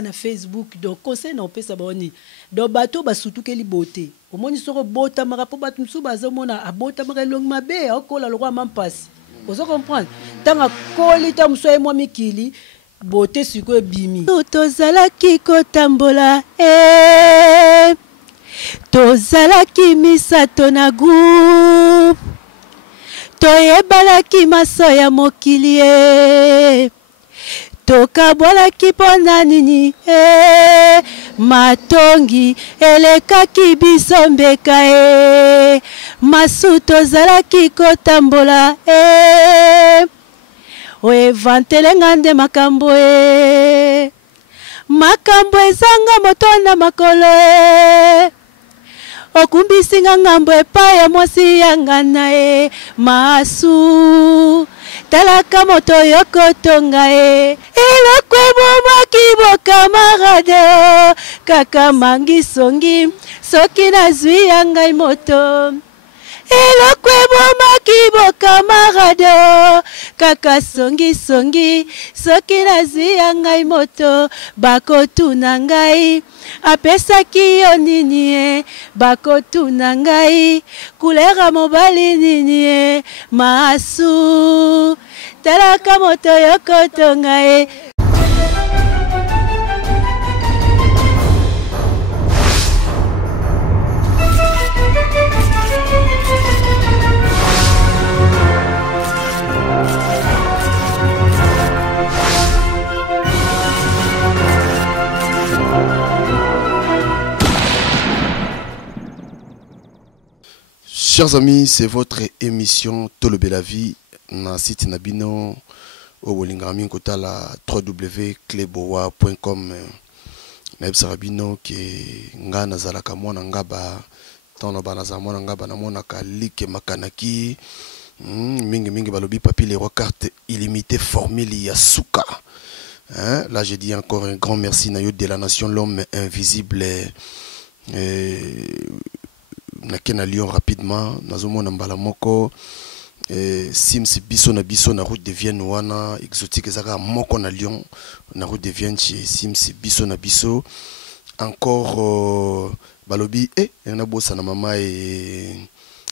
na Facebook donc conseil na opesa boni donc bato basutu ke li beauté omoni soko bota marapo bato msu bazomona abota mara long mabe okola lokwa mampasi ozo comprendre tanga koli ta mso mwa mikili beauté siko ebimi tozalaki kotambola tozalaki misato na groupe toyebalaki maso ya mokili tokabwalaki mpona nini matongi elekaki biso mbeka masu tozalaki kotambola oevantelenga nde makambo makambo ezanga moto na makolo okumbisinga ngambo epai ya mwasi yanga na masu talaka moto yokotonga elokwe bomaki bokamarade kaka mangisongi soki nazwi ya ngai moto elokwe bomaki bokamarade kaka songi soki nazwi ya ngai moto bakotuna ngai apesaki yo nini bakotuna ngai kulera mobali nini masu talaka moto yokotonga Chers amis, c'est votre émission Tolobe la vie na site nabino au Bolingami kota la www.cleboa.com na ebsarabino ke nga nazalaka mwana ngaba tono bana za mwana ngaba na mona ka like makanaki mingi balobi papi les rois carte illimitée formule ya suka. Là je dis encore un grand merci na yo de la nation l'homme invisible nakena Lyon rapidement nazomona mbala moko Sims biso na route de Vienne wana exotique ezaka moko na Lyon na route de Vienne chez Sims biso na biso encore balobi na bossa na mama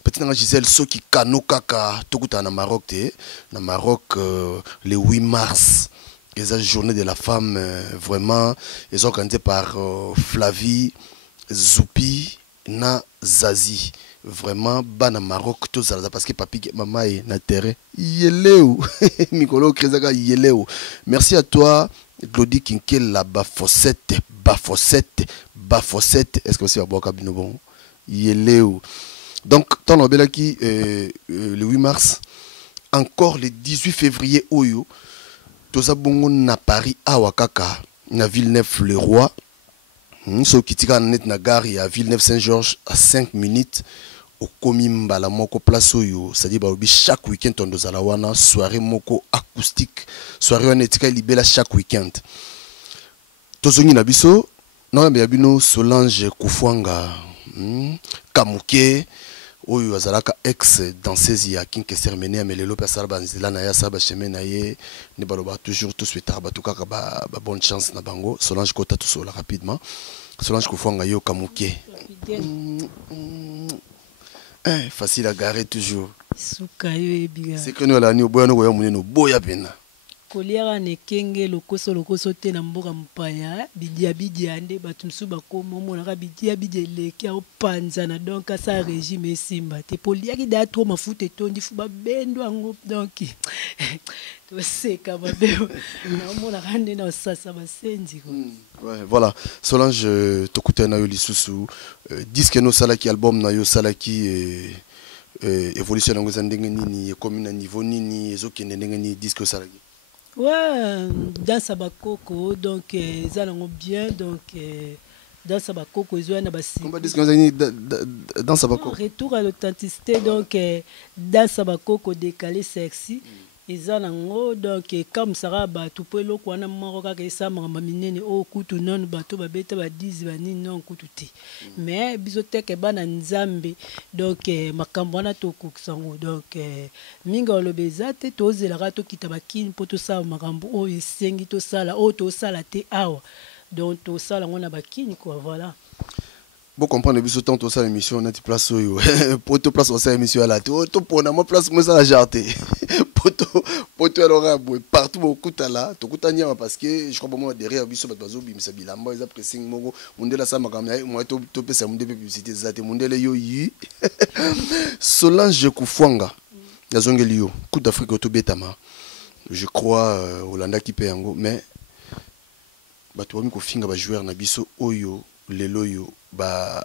petit na Gisèle soki kano kaka tokuta na Maroc na Maroc le 8 mars les journée de la femme vraiment ils ont organisé par Flavie Zoupi na Zazie vraiment bana Maroc tout ça parce que papi maman est na terrain yeleu Mikolo Krezaka yeleu. Merci à toi Glody Kinkel la Bafosette est-ce que c'est Aboka Binobon yeleu. Donc ton obelaki le 8 mars encore le 18 février oyo toza bongo na Paris awakaka na Villeneuve-le-Roi. So kitika net na gare à Villeneuve-Saint-Georges à 5 minutes au Komimba la moko place oyo, c'est-à-dire chaque week-end on doit la wana soirée moko acoustique, soirée on etika libela chaque week-end. Tozongi na biso na bino Solange Kufwanga Kamuke oyo azalaka ex danseuse ya Kinkeser Mene amelelo pesa banzela na ya saba chemin na ye ne baloba toujours tout suite batuka ba bonne chance na bango. Solange Kota tout sola rapidement. Solange Kufwanga yo Kamuke facile à garer toujours suka yo ebiga c'est que nous la ni boya no boya muneno boya pena koliara nekenge lokoso te na mboka mpaya bidia nde bato msu bakoma monaka bidia leki opanzana donc asa régime esimba te poliaki da trop mafuta etondi fu babendo yango donc toseka babe namonaka nde na osasa basenzi ko. Ouais, voilà. Solange tokuta na yo lisusu disque no salaki album na yo salaki évolution yango za ndenge nini comme na niveau nini ezokende ndenge nini disque salaki. Ouais, dans Sabakoko, donc ça l'a bien, donc dans Sabakoko, ils ont dans Sabakoko. Retour à l'authenticité, donc dans Sabakoko décalé sexy. Ils ont donc comme ça va tout peu l'eau qu'on a marqué que ça m'a maminé au couteau non bateau babeta ba 10 vanille non couteau mais bisothèque bana nzambe donc makambwana to koksango donc minga lo bezate to zela rato kitabakini poto sa makambo o esengi to sala o to sala te awa donc tout ça on a bakini quoi, voilà. Bon comprendre biso tant tout ça émission na ti place oyo pour to place ça émission là to pour na ma place moi ça la jarté poto alors partout au kuta là to kutanya parce que je crois moi derrière biso bazo bimisa bilamba ils a pressing moko mundela ça makamya moi to pesa munde publicité za te mundela yo yi Solange Kufwanga yazongeli yo Coupe d'Afrique to betama je crois Hollanda qui paye yango mais bato bami ko finga ba joueur na biso oyo lelo yo ba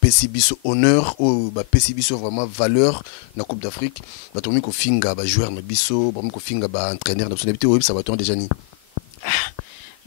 pesi biso honneur ou ba pesi biso vraiment valeur na Coupe d'Afrique bato bami ko finga ba joueur na biso bami ko finga ba entraîneur na biso na bité oyo ça bato déjà ni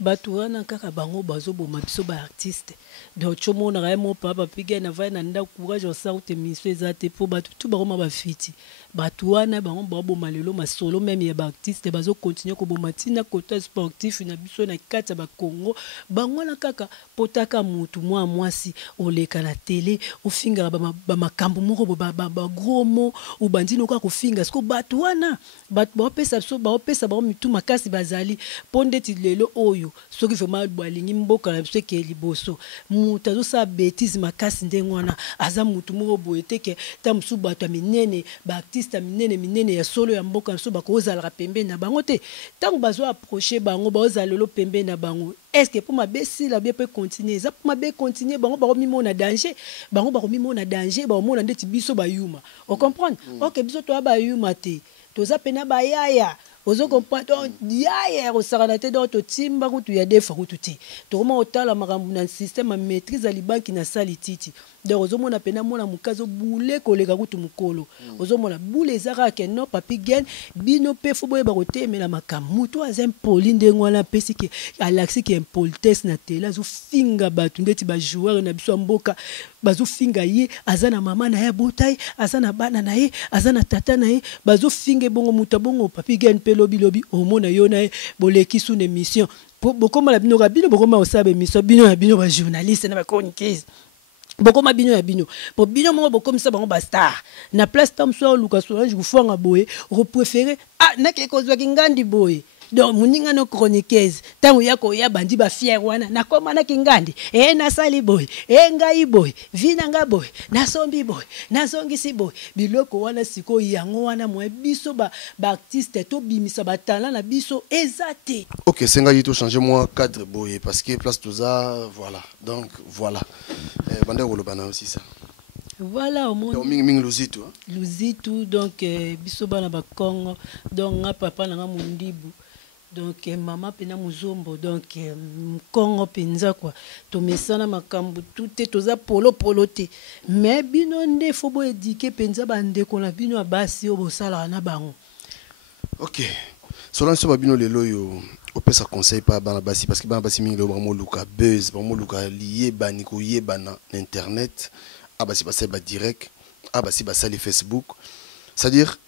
bato wana kaka bango bazoboma biso ba artiste donc chomona ga mo papa piga na vai na nda courage au saute mission ezate po bato tout baroma ba fiti bato wana bango baboma lelo masolo même ya ba artiste bazo continuer ko boma tina côté sportif na biso na kata ba Congo bango na kaka potaka mutu mwa mwasi oleka na télé ofinga ba makambo moko ba gros mot ou bandino ka ko finga sko bato wana bato ba pesa so ba pesa ba mitu makasi bazali ponde ti lelo oyo soki vraiment balingi mboka na biso ke liboso mutu azosa bêtise makasi ndenge wana aza mutu moko boye te ke ta musu bato minene ba artiste minene ya solo ya mboka na biso bakozala pembeni na bango te tango bazo approcher bango bazala lelo pembeni na bango. Est-ce que pour ma bessi la bien peut continuer ça pour ma bien continuer bango bako mimo na danger bango bako mimo na danger ba mona ndeti biso ba yuma on comprendre OK biso to ba yuma te toza pena ba yaya ozo comprendre donc yaya o saranate donc to timba kutu ya defa kutu ti to koma otala makambu na système ya maîtrise ali banki na salititi donc ozo mona pena mona mukazo bule koleka kutu mukolo ozo mona bule ezaka ke no papi gen bino pe fo boye ba kotemela makambu to azem poli ndengwana pesi ke alaxi ke impolitesse na tela zo finga batu ndeti ba joueur na biso mboka bazo finga ye azana mama na ya botai azana bana na ye azana tata na ye bazo finga bongo mutabongo papi gen pe lobi omona yo na ye boleki sous émission bokoma la bino rabino bokoma osabe émission bino ya bino ba journaliste na ba chroniqueuse bokoma bino ya bino po bino mo bokomisa bango ba star na place tam so Lucas Solange Kufwanga boye repréféré na ke kozwa kingandi boye donc muninga no chroniqueuse tango yako ya bandi ba fier wana na koma na kingandi na sali boy ngai boy vina nga boy na sombi boy na songisi boy biloko wana siko yango wana mo biso ba artiste to bimisa ba talent na biso ezate. OK senga yito changer moi cadre boy parce que place tout ça voilà donc voilà bande kolobana aussi ça voilà au monde ming luzitu luzitu donc biso bana ba Congo donc nga papa na nga mundibu donc maman pena muzombo donc Congo penza quoi to mesana makambu tout toza polo te mais bino nde fo bo éduquer penza bande ko na bino abasi o bosala na bango. OK Solange so babino lelo yo opesa conseil pa bana basi parce que bana basi mingi lo vraiment luka buzz vraiment luka lié bani ko yebana na internet abasi basa ba direct abasi basa les Facebook c'est-à-dire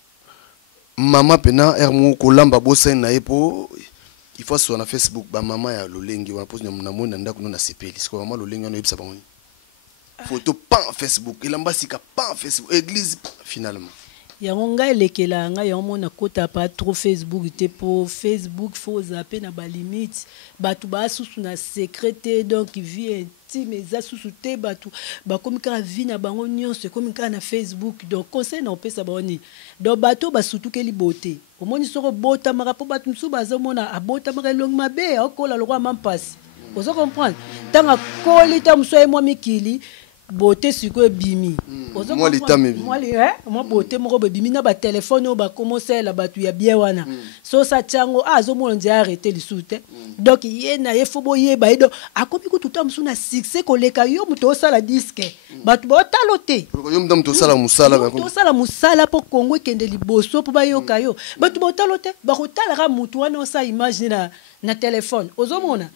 mama pena ermo kolamba bosa na epo il faut sur na Facebook ba mama ya lolengi wana pose na mona ndako na sepeli siko mama lolengi no yebisa bango photo pas Facebook elamba sika pas Facebook église finalement yango ngai lekela ngai yango mona kota pas trop Facebook te pour Facebook faut zapper na ba limite batu ba susu na secret donc vie intime za susu te batu ba komi ka vie na bango nyonso komi ka na Facebook donc conseil na opesa boni donc batu ba sutu ke libote omoni soko bota marapo batu msu baza mona abota mara long mabe okola lokwa mampasi ozo comprendre tanga koli ta mso e mwa mikili beauté siko bimi ozo moi litame moi beauté moko bimi na ba téléphone o ba commencer la batu ya bien wana so sa chango azo mo ndia arrêter li soute donc ye na ye fo boye ba do akobi ko tout am suna succès ko leka yo muto sala disque batu ba talote yo mdam to sala musala ba to sala musala po Congo kende liboso po ba yo kayo batu ba talote ba ko tala ka mutu wana sa image na téléphone ozo mona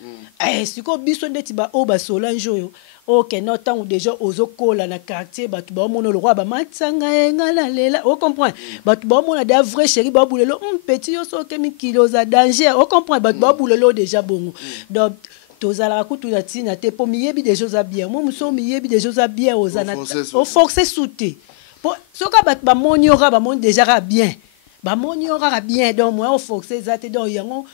siko biso ndeti ba o ba Solange yo OK no tango déjà ozokola na quartier batu ba mona le roi ba matsanga ngala lela o comprend batu ba mona da vrai chéri ba bulelo petit yo so ke mi kilo za danger o comprend batu ba bulelo déjà bongo donc tozala kutu na tina te po miyebi des choses à bien moi muso miyebi des choses à bien ozana o forcer souté po soka batu ba moniora ba mon déjà ra bien ba moniora ra bien donc moi o forcer zate donc yango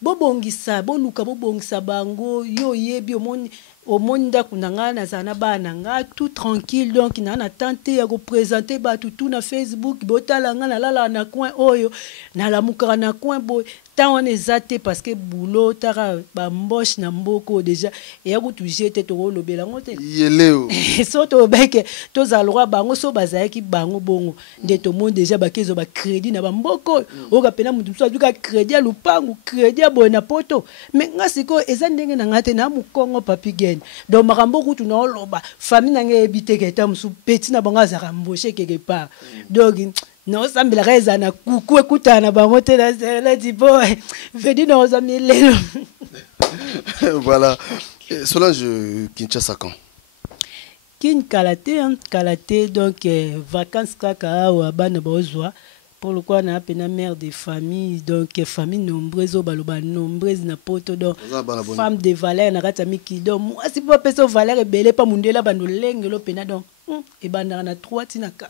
bobongisa boluka bobongisa bango yo yebi omoni ndako na ngai naza na bana nga tout tranquille donc na tante ya kopresente bato tu na Facebook botala nga nalala na coin oyo nalamukaka na coin boy tant on eza te parce que boulot tara bamboche na mboko déjà eya kutuje te tokolobela ngo te yeleo so tobeke tozalwa bango so bazalaki bango bongo nde tomoni déjà bakezo ba crédit na bamboko oka pena mutu so aduka crédit ya lupangu crédit ya boy na poto mais nga siko eza ndenge na ngate na mukongo papi gen donc makambo kutu na oloba famille na nge ebite keta musu petit na bango azaka mboshe quelque part donc non sambela reza na kuku ekutana bango te la tipo vedi na ozami lelo. Voilà. Solange Kinshasa quand Kin kalaté donc vacances kaka wa bana bozwa pour le quoi na pena mère de famille donc famille nombreuse au baloba nombreuse na poto donc femme de valeur na kata miki donc moi si pas peso valeur ebele pa mundela bando lengelo pena donc e banda na 3 tina 4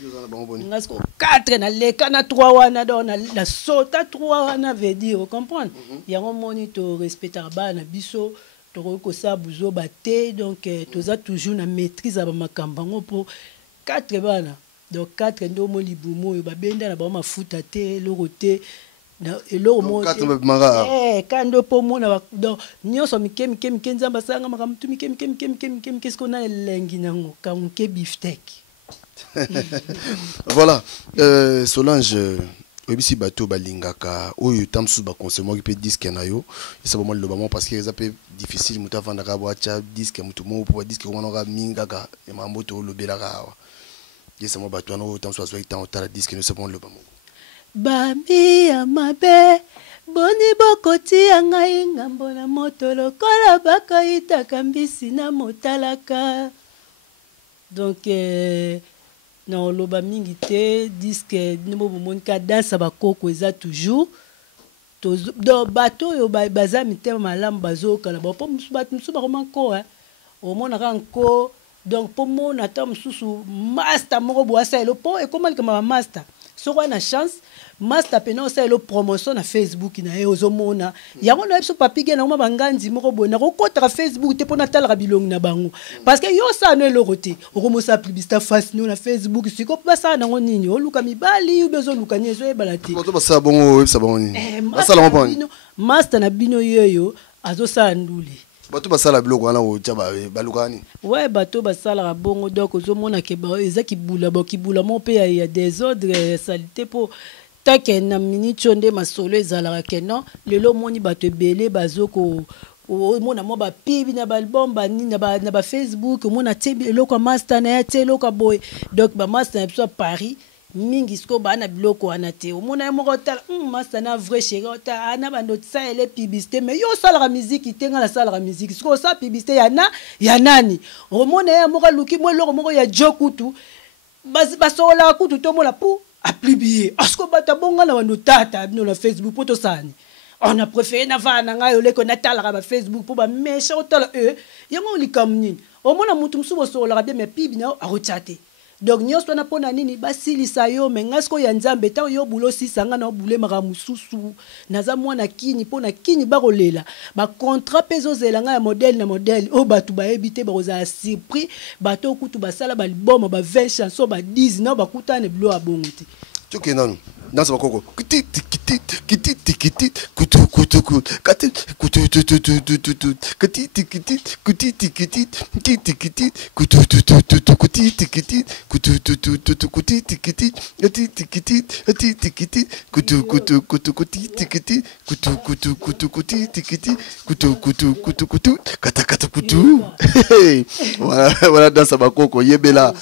ngasko 4 na leka na 3 wana donc na sota 3 wana veut dire comprendre yango monito respecter bana biso ko sa buzo baté donc toza toujours na maîtrise ba makambango pour 4 bana donc 4 ndo mo libumo ba benda na ba mafuta te loroté na eloro mo 4 mara kando po mo na donc nyoso mikemi nzamba sanga makamtu mikemi qu'est-ce qu'on a lengi nango kamuke beefsteak. Voilà Solange obisi bato balingaka oyo tamsu ba conseil mo ki disque na yo ça vraiment le moment parce que ça peut difficile muta vanda ka boacha disque mutu mo po disque ko ngana minga ka e mambo to lobela ka wa yesa mo bato no tamsu aso ita otala disque no c'est bon le moment bami ya mabe boni bokoti ya ngai ngambo na moto lokola bakaita kambisi na motalaka donc non loba mingi te disque nimbo bomonika danse bakoko eza toujours donc bato yo baza mitema malamu bazokala ba po musu bato musu bakoma nko omonaka nko donc po mona ta mususu master moko boasa elo po ekomali kama master soko na chance master pena osa elo promotion na Facebook na ozomona yango na biso papi gena uma banganzi moko bona ko kota Facebook te pona tala bilong na bango parce que yo sa no elo roté okomosa publicité face no na Facebook siko pasa na ngonini oluka mibali ubezo luka nyezo e balati ko to basa bongo websa bongo ni basala mo bon master na bino yeyo azosa nduli bato basala biloko wana otia balukani ouais bato basala bongo donc ozomona ke ba ezaki bula mo pe ya désordre salité po take na minute onde masolo ezalaka ke non lelo moni bato ebele bazoko mona mo ba pibi na album ba ni na ba Facebook mona tebi eloko master na ya te eloko boy donc ba master na biso Paris mingi sko ba na biloko wana te mona mo kotala master na vrai chéri ota ana bando tsa ele publicité mais yo sala la musique tenga la sala la musique sko sa publicité ya nani mona ya mo ka luki mo eloko moko ya jokutu basola kutu to mo la pou a publier asko bata bonga na wano tata bino na Facebook poto sani on a préféré na vana ngayo leko na tala ka ba Facebook po ba mesha otala yango likamnini omona mutu msubo sola bien mais pibi na arochate donc nyoswa na pona nini basilisa yo mengasko ya nzambe ta yo bulo sisanga na bule maka mususu naza mwana kini pona kini bakolela ba contrat pezo zelanga ya modèle na modèle o batu ba ebité ba koza surpris bato kutu basala ba album ba 20 chansons ba 10 na ba kutane blo abongote tuke nanu danse bakoko kititi kutu voilà danse bakoko yebela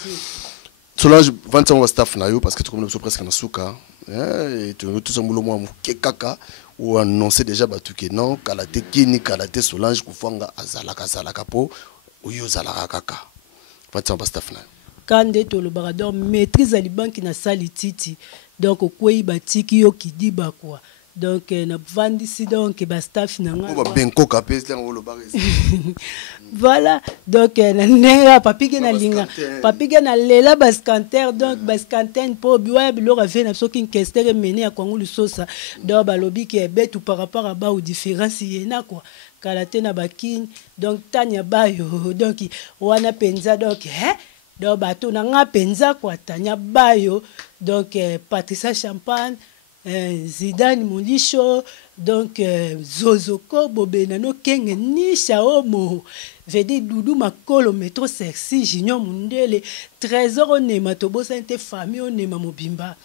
Solange 25 ans staff na yo parce que tu comme presque na souka et tout ça mulo moi kekaka ou annoncer déjà batuke non kalaté kini kalaté Solange kufanga azalaka po oyo zalaka kaka 25 ans staff na kande to le barador maîtrise à libanki na salititi donc kwei batiki yo kidi bakwa donc na vandisi donc ba staff na nga ba benko kapes la ngolo ba voilà donc na nenga papike na linga papike na lela bascanter donc bascanter po biwa bilo ka na soki nkestere mené ya kwangu lusosa donc balobi ke betu par rapport à ba ou différence yena quoi kalate na bakini donc tanya bayo donc wana penza donc donc bato na nga penza quoi tanya bayo donc Patricia Champagne Zidane Moulicho donc Zozoko Bobenano Kenge Nisha Omo vedi Doudou Makolo Metro Sexy Junior Mundele Trésor Onema Tobo Sainte Famille Onema Mobimba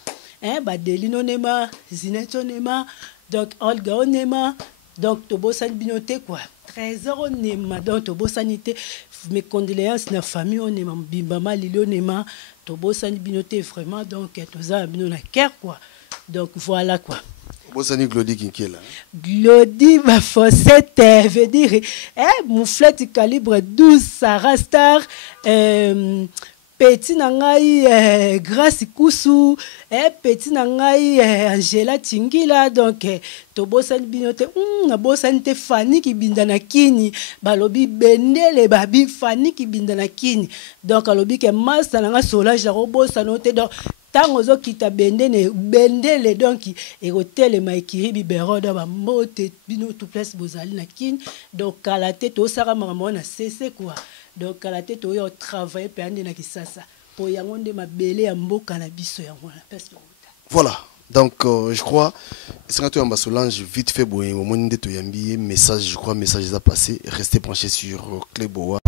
Badelino Onema Zinette Onema donc Olga Onema donc Tobo Sainte Binote quoi Trésor Onema donc Tobo Sanité mes condoléances na famille Onema Mobimba Malili Onema Tobo Sainte Binote vraiment donc toza bino na cœur quoi. Donc voilà quoi. Bosani Glody Kinkela. Glody ma fossette veut dire mouflette calibre 12 Sarah Star petit nangai Grace Kusu petit nangai Angela Tingila donc to bosani binote na bosani te Fanny ki bindana kini balobi bendele babi Fanny ki bindana kini donc alobi ke master nanga Solange la robosano te donc tango zo kita bendele donc hôtel maikiri bibero da ba mote bino tout place bozali na kin donc kalate to sara makambo na cc quoi donc kalate to yo travailler pende na kisasa po yango nde mabele ya mboka na biso yango na peste. Voilà. Donc je crois c'est quand on Solange vite fait boye au monde de to yambi message je crois message a passé restez branchés sur Cléboa.